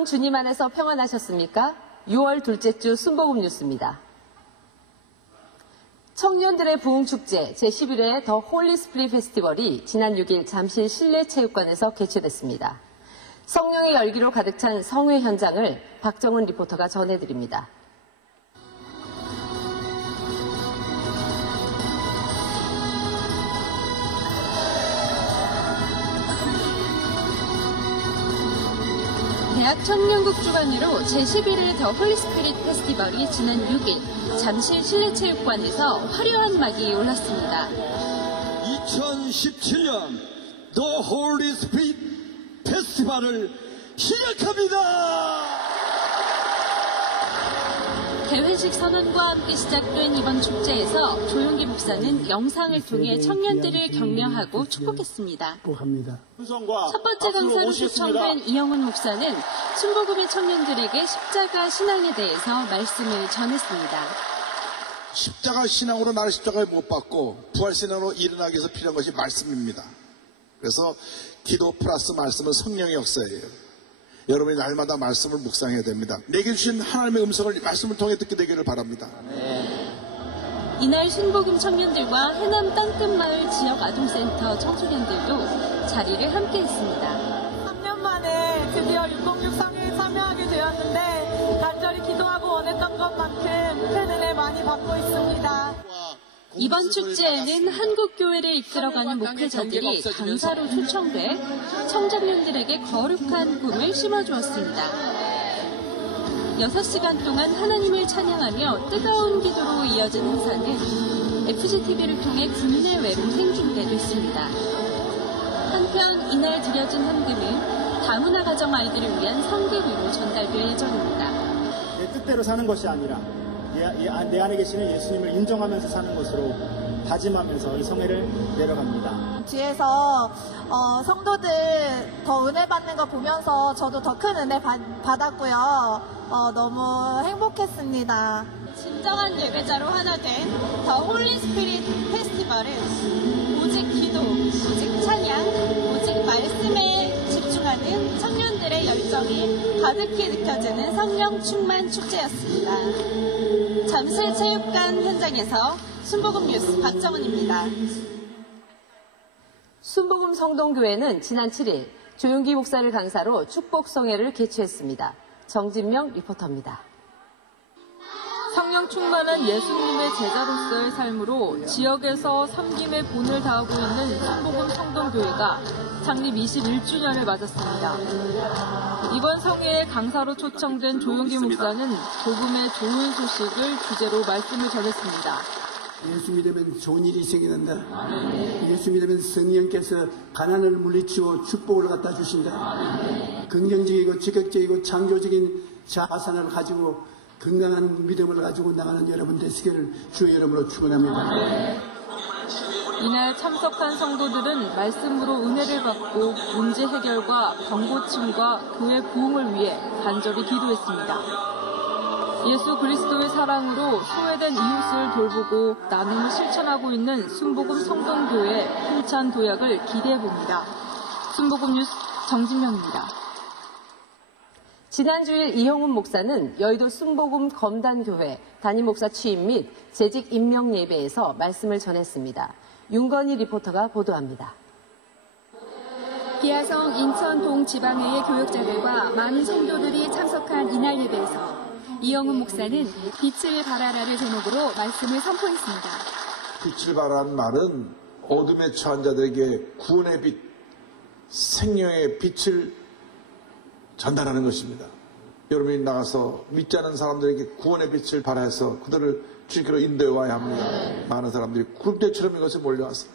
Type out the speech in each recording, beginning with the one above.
여러분 주님 안에서 평안하셨습니까? 6월 둘째 주 순복음 뉴스입니다. 청년들의 부흥축제 제11회 더 홀리 스피릿 페스티벌이 지난 6일 잠실 실내체육관에서 개최됐습니다. 성령의 열기로 가득 찬 성회 현장을 박정은 리포터가 전해드립니다. 대학 청년국 주관으로 제11회 더 홀리 스피릿 페스티벌이 지난 6일 잠실 실내체육관에서 화려한 막이 올랐습니다. 2017년 더 홀리 스피릿 페스티벌을 시작합니다. 개회식 선언과 함께 시작된 이번 축제에서 조용기 목사는 영상을 통해 청년들을 격려하고 축복했습니다. 첫 번째 강사로 초청된 이영훈 목사는 순복음의 청년들에게 십자가 신앙에 대해서 말씀을 전했습니다. 십자가 신앙으로 나를 십자가에 못 박고 부활신앙으로 일어나기 위해서 필요한 것이 말씀입니다. 그래서 기도 플러스 말씀은 성령의 역사예요. 여러분이 날마다 말씀을 묵상해야 됩니다. 내게 주신 하나님의 음성을 말씀을 통해 듣게 되기를 바랍니다. 이날 순복음 청년들과 해남 땅끝마을 지역 아동센터 청소년들도 자리를 함께했습니다. 3년 만에 드디어 606 상회에 참여하게 되었는데 간절히 기도하고 원했던 것만큼 큰 은혜 많이 받고 있습니다. 이번 축제에는 한국교회를 이끌어가는 목회자들이 강사로 초청돼 청장년들에게 거룩한 꿈을 심어주었습니다. 6시간 동안 하나님을 찬양하며 뜨거운 기도로 이어진 행사는 FGTV를 통해 국내외로 생중계됐습니다. 한편 이날 드려진 헌금은 다문화 가정 아이들을 위한 성교비로 전달될 예정입니다. 내 뜻대로 사는 것이 아니라 내 안에 계시는 예수님을 인정하면서 사는 것으로 다짐하면서 이 성회를 내려갑니다. 뒤에서 성도들 더 은혜 받는 거 보면서 저도 더 큰 은혜 받았고요. 너무 행복했습니다. 진정한 예배자로 하나 된 더 홀리 스피릿 페스티벌은 오직 기도, 오직 찬양, 오직 말씀에 집중하는 청년들의 열정이 가득히 느껴지는 성령 충만 축제였습니다. 잠실 체육관 현장에서 순복음 뉴스 박정은입니다. 순복음 성동교회는 지난 7일 조용기 목사를 강사로 축복성회를 개최했습니다. 정진명 리포터입니다. 성령 충만한 예수님의 제자로서의 삶으로 지역에서 섬김의 본을 다하고 있는 순복음 성동교회가 창립 21주년을 맞았습니다. 이번 성회에 강사로 초청된 조용기 목사는 복음의 좋은 소식을 주제로 말씀을 전했습니다. 예수 믿으면 좋은 일이 생긴다. 예수 믿으면 성령께서 가난을 물리치고 축복을 갖다 주신다. 긍정적이고 적극적이고 창조적인 자산을 가지고 건강한 믿음을 가지고 나가는 여러분 되시기를 주의 이름으로 축원합니다. 이날 참석한 성도들은 말씀으로 은혜를 받고 문제 해결과 병 고침과 교회 부흥을 위해 간절히 기도했습니다. 예수 그리스도의 사랑으로 소외된 이웃을 돌보고 나눔을 실천하고 있는 순복음 성동교회의 힘찬 도약을 기대해봅니다. 순복음 뉴스 정진명입니다. 지난 주일 이형훈 목사는 여의도 순복음 검단교회 담임 목사 취임 및 재직 임명 예배에서 말씀을 전했습니다. 윤건희 리포터가 보도합니다. 기아성 인천 동지방회의 교역자들과 많은 성도들이 참석한 이날 예배에서 이형훈 목사는 빛을 발하라를 제목으로 말씀을 선포했습니다. 빛을 발하라는 말은 어둠에 처한 자들에게 구원의 빛, 생명의 빛을 전달하는 것입니다. 여러분이 나가서 믿지 않은 사람들에게 구원의 빛을 발하여서 그들을 주님께로 인도해 와야 합니다. 많은 사람들이 구름대처럼 이것에 몰려와서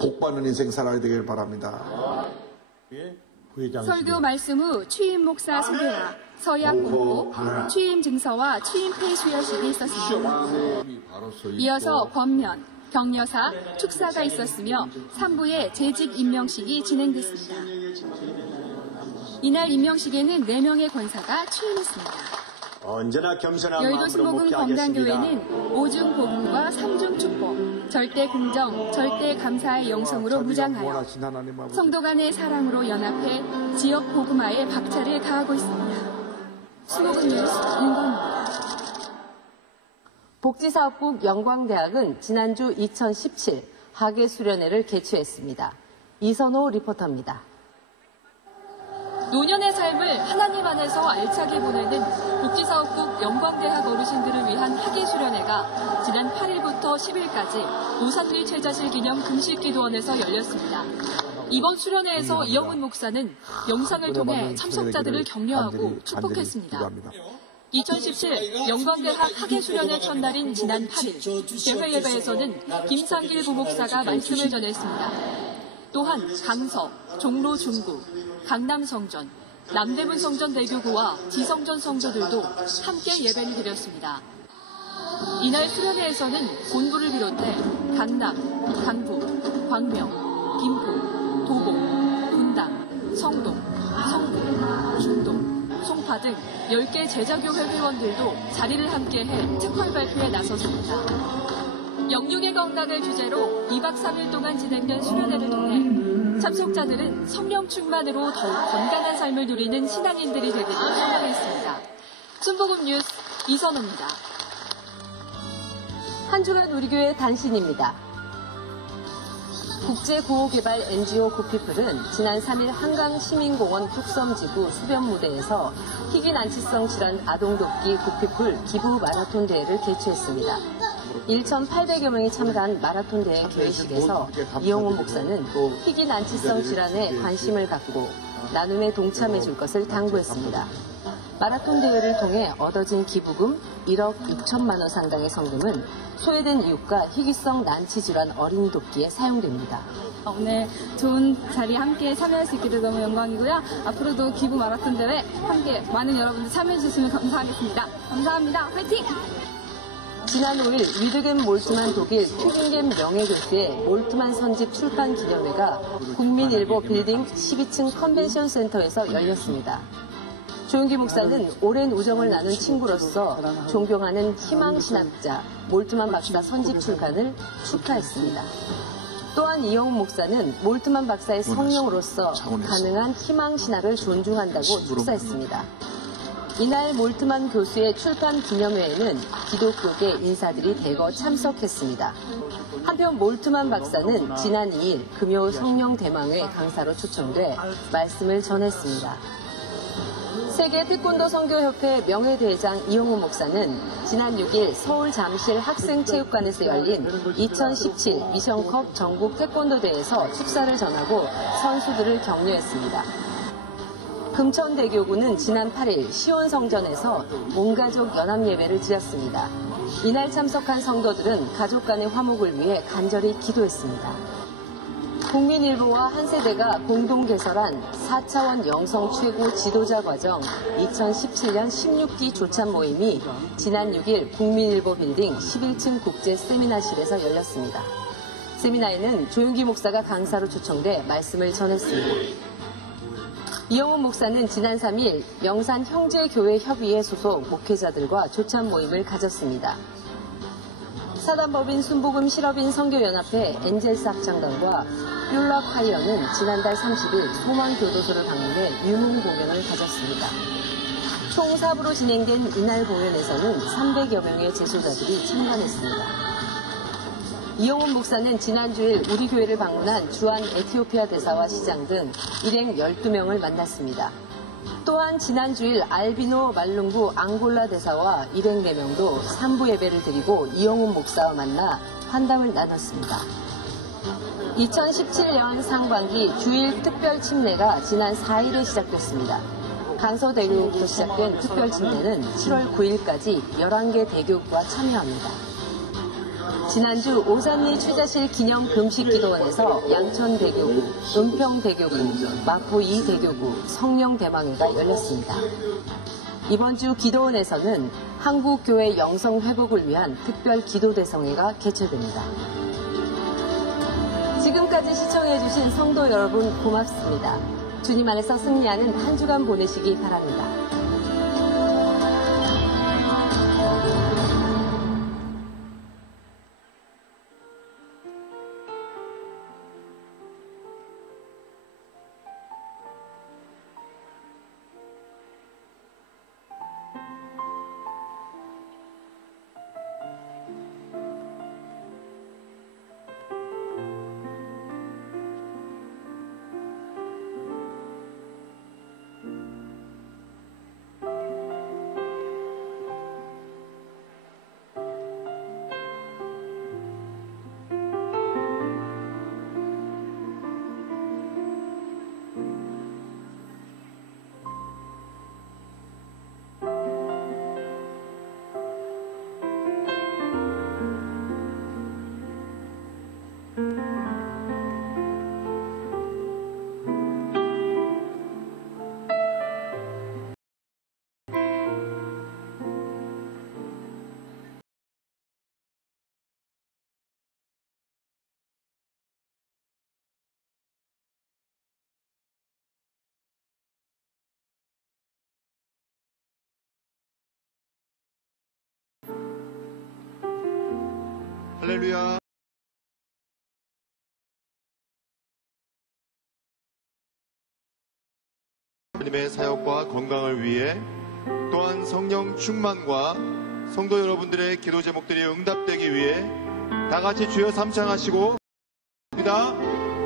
복받는 인생 살아야 되길 바랍니다. 설교 말씀 후 취임 목사 소개와 서약 공고, 취임 증서와 취임패 수여식이 있었습니다. 이어서 권면, 격려사, 축사가 있었으며 3부의 재직 임명식이 진행됐습니다. 이날 임명식에는 4명의 권사가 취임했습니다. 언제나 겸손한 여의도 마음으로 순복음 목회하겠습니다. 건강교회는 오중 복음과 삼중 축복, 절대 긍정, 절대 감사의 영성으로 무장하여 성도 간의 사랑으로 연합해 지역 복음화에 박차를 가하고 있습니다. 순복음 뉴스 윤건입니다. 복지사업국 영광대학은 지난주 2017 학예수련회를 개최했습니다. 이선호 리포터입니다. 노년의 삶을 하나님 안에서 알차게 보내는 복지사업국 영광대학 어르신들을 위한 학예수련회가 지난 8일부터 10일까지 노산리 최자실 기념 금식기도원에서 열렸습니다. 이번 수련회에서 이영훈 목사는 영상을 통해 참석자들을 격려하고 축복했습니다. 2017 영광대학 학예수련회 첫날인 지난 8일 대회 예배에서는 김상길 부목사가 말씀을 전했습니다. 또한 강서, 종로 중구, 강남 성전, 남대문 성전 대교구와 지성전 성도들도 함께 예배를 드렸습니다. 이날 수련회에서는 본부를 비롯해 강남, 강북, 광명, 김포, 도봉, 분당, 성동, 성북, 중동, 송파 등 10개 제자교회 회원들도 자리를 함께해 특활 발표에 나섰습니다. 영육의 건강을 주제로 2박 3일 동안 진행된 수련회를 통해 참석자들은 성령 충만으로 더욱 건강한 삶을 누리는 신앙인들이 되기를 소망했습니다. 순복음 뉴스 이선호입니다. 한 주간 우리 교회 단신입니다. 국제구호개발 NGO 구피플은 지난 3일 한강시민공원 뚝섬지구 수변무대에서 희귀난치성 질환 아동돕기 구피플 기부 마라톤 대회를 개최했습니다. 1,800여 명이 참가한 마라톤 대회 개회식에서 이영훈 목사는 희귀난치성 질환에 관심을 갖고 나눔에 동참해 줄 것을 당부했습니다. 마라톤 대회를 통해 얻어진 기부금 1억 6천만 원 상당의 성금은 소외된 이웃과 희귀성 난치 질환 어린이 돕기에 사용됩니다. 오늘 좋은 자리에 함께 참여할 수 있게 돼서 너무 영광이고요. 앞으로도 기부 마라톤 대회 함께 많은 여러분들 참여해 주시면 감사하겠습니다. 감사합니다. 화이팅! 지난 5일 위드겐 몰트만 독일 튜빙겐 명예교수의 몰트만 선집 출판 기념회가 국민일보 빌딩 12층 컨벤션 센터에서 열렸습니다. 조용기 목사는 오랜 우정을 나눈 친구로서 존경하는 희망신학자 몰트만 박사 선집 출간을 축하했습니다. 또한 이영훈 목사는 몰트만 박사의 성령으로서 가능한 희망신학을 존중한다고 축사했습니다. 이날 몰트만 교수의 출판 기념회에는 기독교계 인사들이 대거 참석했습니다. 한편 몰트만 박사는 지난 2일 금요 성령 대망회 강사로 초청돼 말씀을 전했습니다. 세계 태권도 선교협회 명예대회장 이영훈 목사는 지난 6일 서울 잠실 학생체육관에서 열린 2017 미션컵 전국 태권도대회에서 축사를 전하고 선수들을 격려했습니다. 금천대교구는 지난 8일 시온성전에서 온가족 연합예배를 드렸습니다. 이날 참석한 성도들은 가족 간의 화목을 위해 간절히 기도했습니다. 국민일보와 한세대가 공동 개설한 4차원 영성 최고 지도자 과정 2017년 16기 조찬 모임이 지난 6일 국민일보 빌딩 11층 국제 세미나실에서 열렸습니다. 세미나에는 조용기 목사가 강사로 초청돼 말씀을 전했습니다. 이영훈 목사는 지난 3일 영산 형제교회협의회 소속 목회자들과 조찬 모임을 가졌습니다. 사단법인 순복음 실업인 선교연합회 엔젤스 합창단과 율라파이어는 지난달 30일 소망교도소를 방문해 유문 공연을 가졌습니다. 총 4부로 진행된 이날 공연에서는 300여 명의 재소자들이 참관했습니다. 이영훈 목사는 지난주일 우리 교회를 방문한 주한 에티오피아 대사와 시장 등 일행 12명을 만났습니다. 또한 지난주일 알비노 말룽구 앙골라 대사와 일행 4명도 3부 예배를 드리고 이영훈 목사와 만나 환담을 나눴습니다. 2017년 상반기 주일 특별 침례가 지난 4일에 시작됐습니다. 강서대교구부터 시작된 특별 침례는 7월 9일까지 11개 대교구가 참여합니다. 지난주 오산리 최자실 기념 금식기도원에서 양천대교구, 은평대교구, 마포 2대교구, 성령대망회가 열렸습니다. 이번 주 기도원에서는 한국교회 영성회복을 위한 특별 기도대성회가 개최됩니다. 지금까지 시청해주신 성도 여러분 고맙습니다. 주님 안에서 승리하는 한 주간 보내시기 바랍니다. 할렐루야. 하나님의 사역과 건강을 위해 또한 성령 충만과 성도 여러분들의 기도 제목들이 응답되기 위해 다 같이 주여 삼창하시고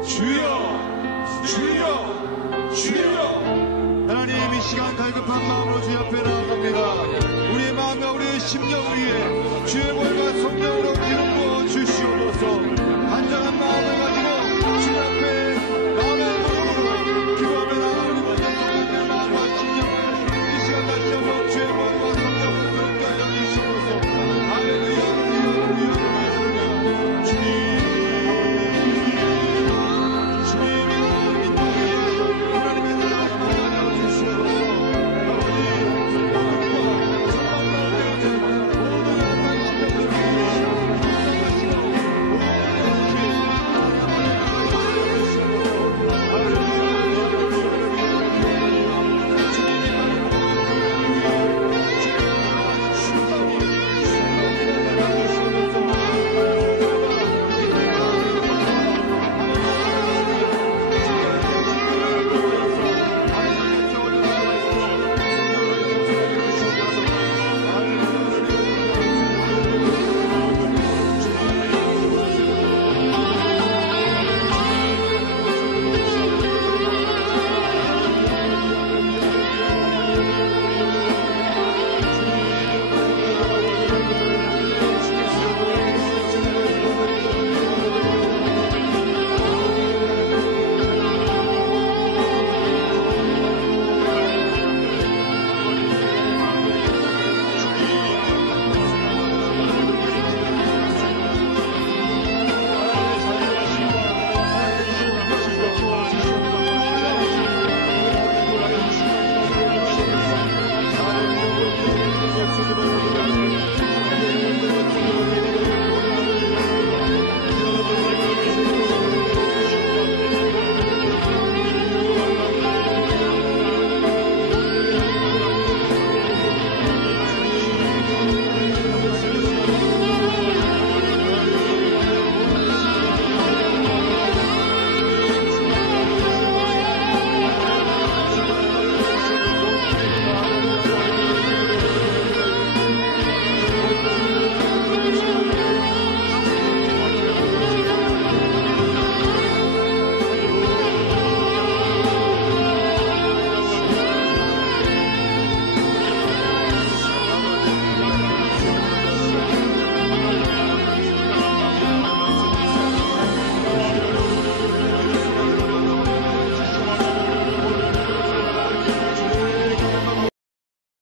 주여 주여 주여. 하나님, 이 시간 갈급한 마음으로 주 앞에 나아갑니다. 우리의 마음과 우리의 심령 위에 주의 볼과